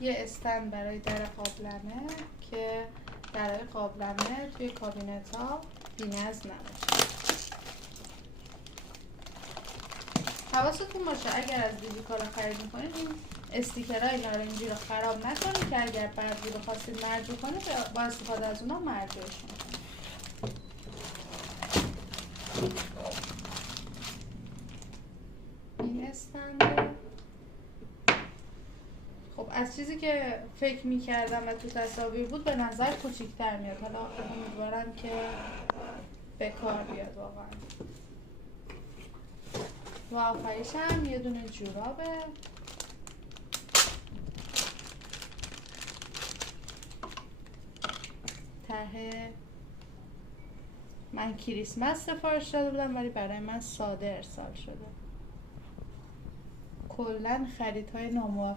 یه استند برای در قابلمه که درهای قابلمه توی کابینت ها بی‌نظم نباشه. حواستون باشه اگر از بیبی کالا خرید میکنید این استیکرهای نارنجی رو خراب نکنید که اگر برقی رو خواستید مرجوع کنید با استفاده از اونا مرجوعشون کنید. این استنده. خب از چیزی که فکر میکردم و تو تصاویر بود به نظر کوچیک‌تر میاد. حالا امیدوارم که به کار بیاد واقعا. و آخریش هم یه دونه جورابه. ته من کریسمس سفارش داده بودم ولی برای من ساده ارسال شده. کلن خریدهای ناموفق